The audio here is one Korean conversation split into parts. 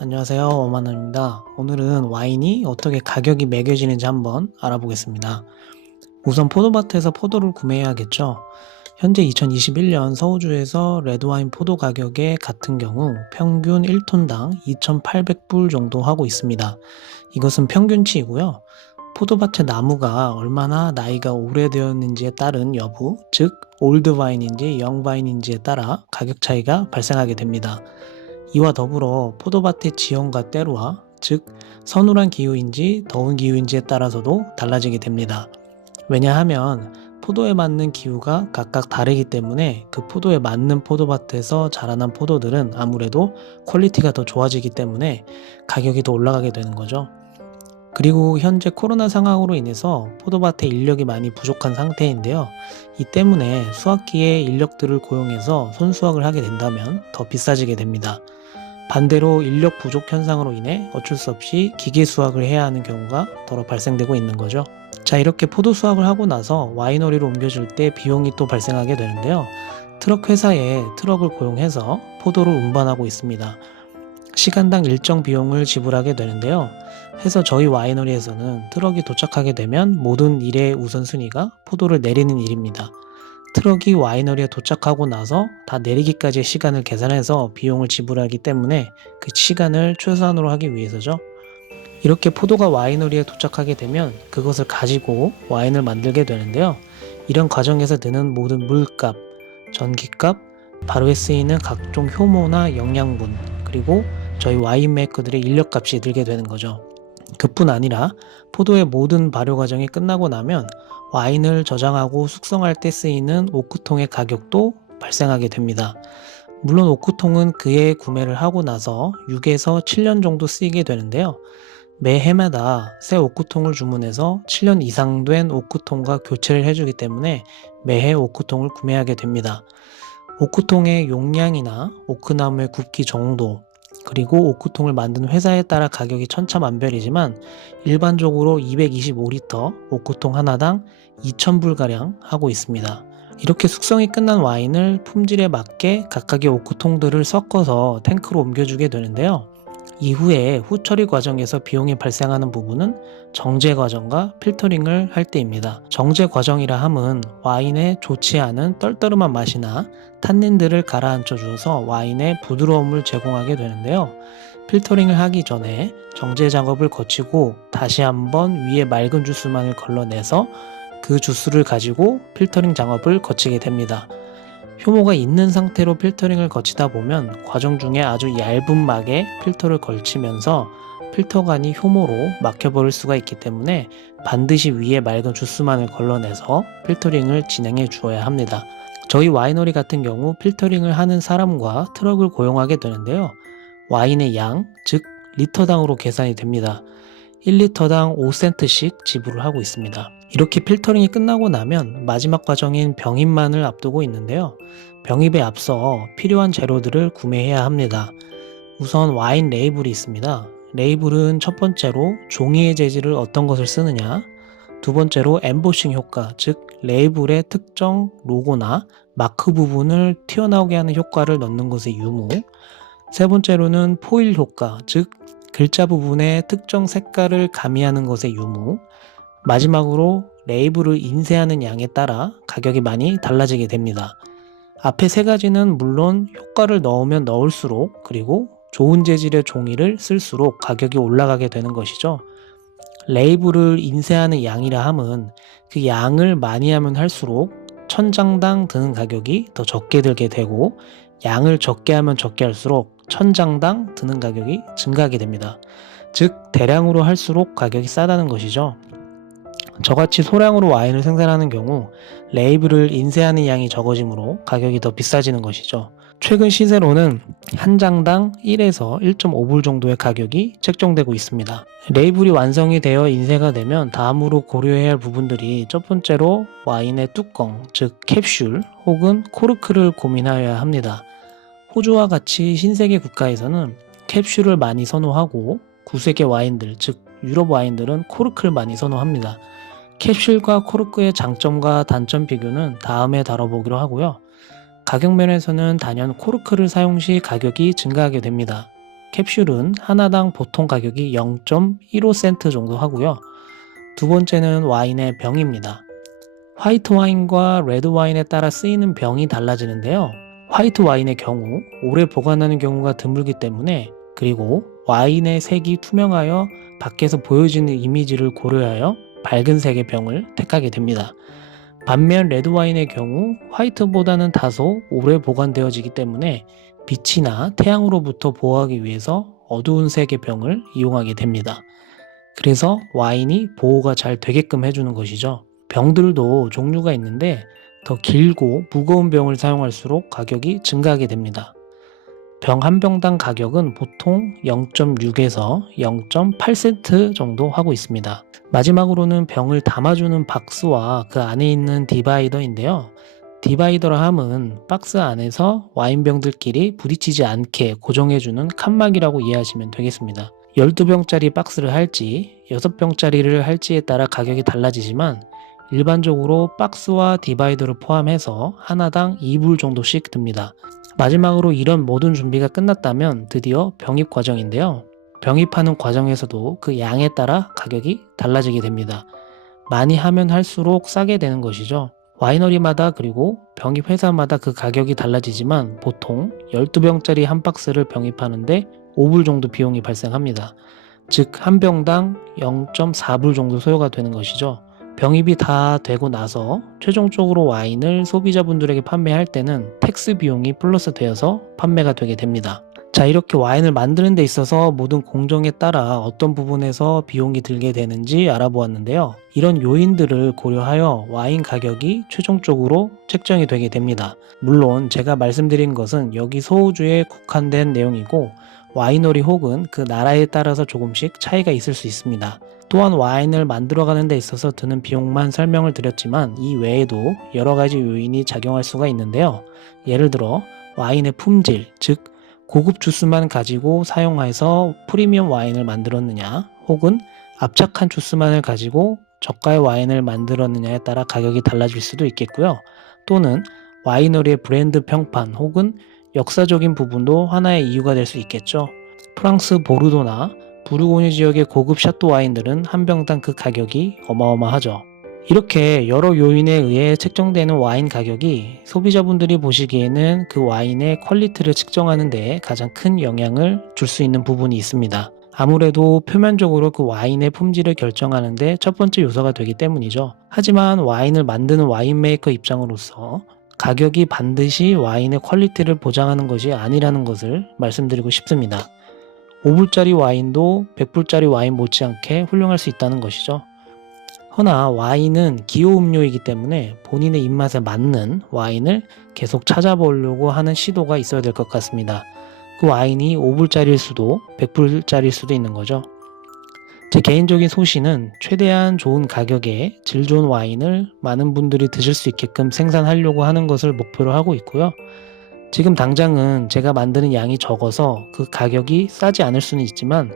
안녕하세요. 오만원입니다. 오늘은 와인이 어떻게 가격이 매겨지는지 한번 알아보겠습니다. 우선 포도마트에서 포도를 구매해야겠죠. 현재 2021년 서우주에서 레드와인 포도 가격의 같은 경우 평균 1톤당 2,800불 정도 하고 있습니다. 이것은 평균치이고요. 포도밭의 나무가 얼마나 나이가 오래되었는지에 따른 여부, 즉 올드와인인지 영와인인지에 따라 가격 차이가 발생하게 됩니다. 이와 더불어 포도밭의 지형과 때로와, 즉 서늘한 기후인지 더운 기후인지에 따라서도 달라지게 됩니다. 왜냐하면 포도에 맞는 기후가 각각 다르기 때문에 그 포도에 맞는 포도밭에서 자라난 포도들은 아무래도 퀄리티가 더 좋아지기 때문에 가격이 더 올라가게 되는 거죠. 그리고 현재 코로나 상황으로 인해서 포도밭에 인력이 많이 부족한 상태인데요. 이 때문에 수확기에 인력들을 고용해서 손수확을 하게 된다면 더 비싸지게 됩니다. 반대로 인력 부족 현상으로 인해 어쩔 수 없이 기계 수확을 해야 하는 경우가 더러 발생되고 있는 거죠. 자, 이렇게 포도 수확을 하고 나서 와이너리로 옮겨줄 때 비용이 또 발생하게 되는데요. 트럭 회사에 트럭을 고용해서 포도를 운반하고 있습니다. 시간당 일정 비용을 지불하게 되는데요. 해서 저희 와이너리에서는 트럭이 도착하게 되면 모든 일의 우선순위가 포도를 내리는 일입니다. 트럭이 와이너리에 도착하고 나서 다 내리기까지의 시간을 계산해서 비용을 지불하기 때문에 그 시간을 최소한으로 하기 위해서죠. 이렇게 포도가 와이너리에 도착하게 되면 그것을 가지고 와인을 만들게 되는데요. 이런 과정에서 드는 모든 물값, 전기값, 발효에 쓰이는 각종 효모나 영양분, 그리고 저희 와인 메이커들의 인력값이 들게 되는 거죠. 그뿐 아니라 포도의 모든 발효 과정이 끝나고 나면 와인을 저장하고 숙성할 때 쓰이는 오크통의 가격도 발생하게 됩니다. 물론 오크통은 그해 구매를 하고 나서 6에서 7년 정도 쓰이게 되는데요. 매해마다 새 오크통을 주문해서 7년 이상 된 오크통과 교체를 해주기 때문에 매해 오크통을 구매하게 됩니다. 오크통의 용량이나 오크나무의 굵기 정도, 그리고 오크통을 만든 회사에 따라 가격이 천차만별이지만 일반적으로 225리터 오크통 하나당 2,000불가량 하고 있습니다. 이렇게 숙성이 끝난 와인을 품질에 맞게 각각의 오크통들을 섞어서 탱크로 옮겨주게 되는데요. 이후에 후처리 과정에서 비용이 발생하는 부분은 정제 과정과 필터링을 할 때입니다. 정제 과정이라 함은 와인에 좋지 않은 떨떠름한 맛이나 탄닌들을 가라앉혀 주어서 와인에 부드러움을 제공하게 되는데요. 필터링을 하기 전에 정제 작업을 거치고 다시 한번 위에 맑은 주스만을 걸러내서 그 주스를 가지고 필터링 작업을 거치게 됩니다. 효모가 있는 상태로 필터링을 거치다 보면 과정 중에 아주 얇은 막에 필터를 걸치면서 필터관이 효모로 막혀버릴 수가 있기 때문에 반드시 위에 맑은 주스만을 걸러내서 필터링을 진행해 주어야 합니다. 저희 와이너리 같은 경우 필터링을 하는 사람과 트럭을 고용하게 되는데요. 와인의 양, 즉 리터당으로 계산이 됩니다. 1리터당 5센트씩 지불을 하고 있습니다. 이렇게 필터링이 끝나고 나면 마지막 과정인 병입만을 앞두고 있는데요. 병입에 앞서 필요한 재료들을 구매해야 합니다. 우선 와인 레이블이 있습니다. 레이블은 첫 번째로 종이의 재질을 어떤 것을 쓰느냐, 두 번째로 엠보싱 효과, 즉 레이블의 특정 로고나 마크 부분을 튀어나오게 하는 효과를 넣는 것의 유무, 세 번째로는 포일 효과, 즉 글자 부분의 특정 색깔을 가미하는 것의 유무, 마지막으로 레이블을 인쇄하는 양에 따라 가격이 많이 달라지게 됩니다. 앞에 세 가지는 물론 효과를 넣으면 넣을수록, 그리고 좋은 재질의 종이를 쓸수록 가격이 올라가게 되는 것이죠. 레이블을 인쇄하는 양이라 함은 그 양을 많이 하면 할수록 천장당 드는 가격이 더 적게 들게 되고, 양을 적게 하면 적게 할수록 천장당 드는 가격이 증가하게 됩니다. 즉 대량으로 할수록 가격이 싸다는 것이죠. 저같이 소량으로 와인을 생산하는 경우 레이블을 인쇄하는 양이 적어지므로 가격이 더 비싸지는 것이죠. 최근 시세로는 한 장당 1에서 1.5불 정도의 가격이 책정되고 있습니다. 레이블이 완성이 되어 인쇄가 되면 다음으로 고려해야 할 부분들이 첫 번째로 와인의 뚜껑, 즉 캡슐 혹은 코르크를 고민하여야 합니다. 호주와 같이 신세계 국가에서는 캡슐을 많이 선호하고 구세계 와인들, 즉 유럽 와인들은 코르크를 많이 선호합니다. 캡슐과 코르크의 장점과 단점 비교는 다음에 다뤄보기로 하고요. 가격 면에서는 단연 코르크를 사용 시 가격이 증가하게 됩니다. 캡슐은 하나당 보통 가격이 0.15센트 정도 하고요. 두 번째는 와인의 병입니다. 화이트 와인과 레드 와인에 따라 쓰이는 병이 달라지는데요. 화이트 와인의 경우 오래 보관하는 경우가 드물기 때문에, 그리고 와인의 색이 투명하여 밖에서 보여지는 이미지를 고려하여 밝은 색의 병을 택하게 됩니다. 반면 레드 와인의 경우 화이트보다는 다소 오래 보관되어지기 때문에 빛이나 태양으로부터 보호하기 위해서 어두운 색의 병을 이용하게 됩니다. 그래서 와인이 보호가 잘 되게끔 해주는 것이죠. 병들도 종류가 있는데 더 길고 무거운 병을 사용할수록 가격이 증가하게 됩니다. 병 한 병당 가격은 보통 0.6에서 0.8센트 정도 하고 있습니다. 마지막으로는 병을 담아주는 박스와 그 안에 있는 디바이더인데요. 디바이더라 함은 박스 안에서 와인병들끼리 부딪히지 않게 고정해주는 칸막이라고 이해하시면 되겠습니다. 12병짜리 박스를 할지 6병짜리를 할지에 따라 가격이 달라지지만 일반적으로 박스와 디바이더를 포함해서 하나당 2불 정도씩 듭니다. 마지막으로 이런 모든 준비가 끝났다면 드디어 병입 과정인데요. 병입하는 과정에서도 그 양에 따라 가격이 달라지게 됩니다. 많이 하면 할수록 싸게 되는 것이죠. 와이너리마다 그리고 병입 회사마다 그 가격이 달라지지만 보통 12병짜리 한 박스를 병입하는데 5불 정도 비용이 발생합니다. 즉 한 병당 0.4불 정도 소요가 되는 것이죠. 병입이 다 되고 나서 최종적으로 와인을 소비자분들에게 판매할 때는 텍스 비용이 플러스 되어서 판매가 되게 됩니다. 자, 이렇게 와인을 만드는 데 있어서 모든 공정에 따라 어떤 부분에서 비용이 들게 되는지 알아보았는데요. 이런 요인들을 고려하여 와인 가격이 최종적으로 책정이 되게 됩니다. 물론 제가 말씀드린 것은 여기 소우주에 국한된 내용이고 와이너리 혹은 그 나라에 따라서 조금씩 차이가 있을 수 있습니다. 또한 와인을 만들어가는 데 있어서 드는 비용만 설명을 드렸지만 이 외에도 여러 가지 요인이 작용할 수가 있는데요. 예를 들어 와인의 품질, 즉 고급 주스만 가지고 사용해서 프리미엄 와인을 만들었느냐, 혹은 압착한 주스만을 가지고 저가의 와인을 만들었느냐에 따라 가격이 달라질 수도 있겠고요. 또는 와이너리의 브랜드 평판 혹은 역사적인 부분도 하나의 이유가 될 수 있겠죠. 프랑스 보르도나 부르고뉴 지역의 고급 샤또 와인들은 한 병당 그 가격이 어마어마하죠. 이렇게 여러 요인에 의해 책정되는 와인 가격이 소비자분들이 보시기에는 그 와인의 퀄리티를 측정하는 데 가장 큰 영향을 줄 수 있는 부분이 있습니다. 아무래도 표면적으로 그 와인의 품질을 결정하는 데 첫 번째 요소가 되기 때문이죠. 하지만 와인을 만드는 와인 메이커 입장으로서 가격이 반드시 와인의 퀄리티를 보장하는 것이 아니라는 것을 말씀드리고 싶습니다. 5불짜리 와인도 100불짜리 와인 못지않게 훌륭할 수 있다는 것이죠. 허나 와인은 기호 음료이기 때문에 본인의 입맛에 맞는 와인을 계속 찾아보려고 하는 시도가 있어야 될 것 같습니다. 그 와인이 5불짜리일 수도 100불짜리일 수도 있는 거죠. 제 개인적인 소신은 최대한 좋은 가격에 질 좋은 와인을 많은 분들이 드실 수 있게끔 생산하려고 하는 것을 목표로 하고 있고요. 지금 당장은 제가 만드는 양이 적어서 그 가격이 싸지 않을 수는 있지만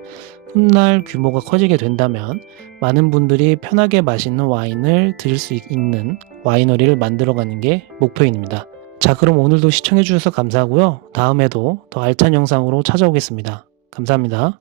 훗날 규모가 커지게 된다면 많은 분들이 편하게 맛있는 와인을 드실 수 있는 와이너리를 만들어가는 게 목표입니다. 자, 그럼 오늘도 시청해주셔서 감사하고요. 다음에도 더 알찬 영상으로 찾아오겠습니다. 감사합니다.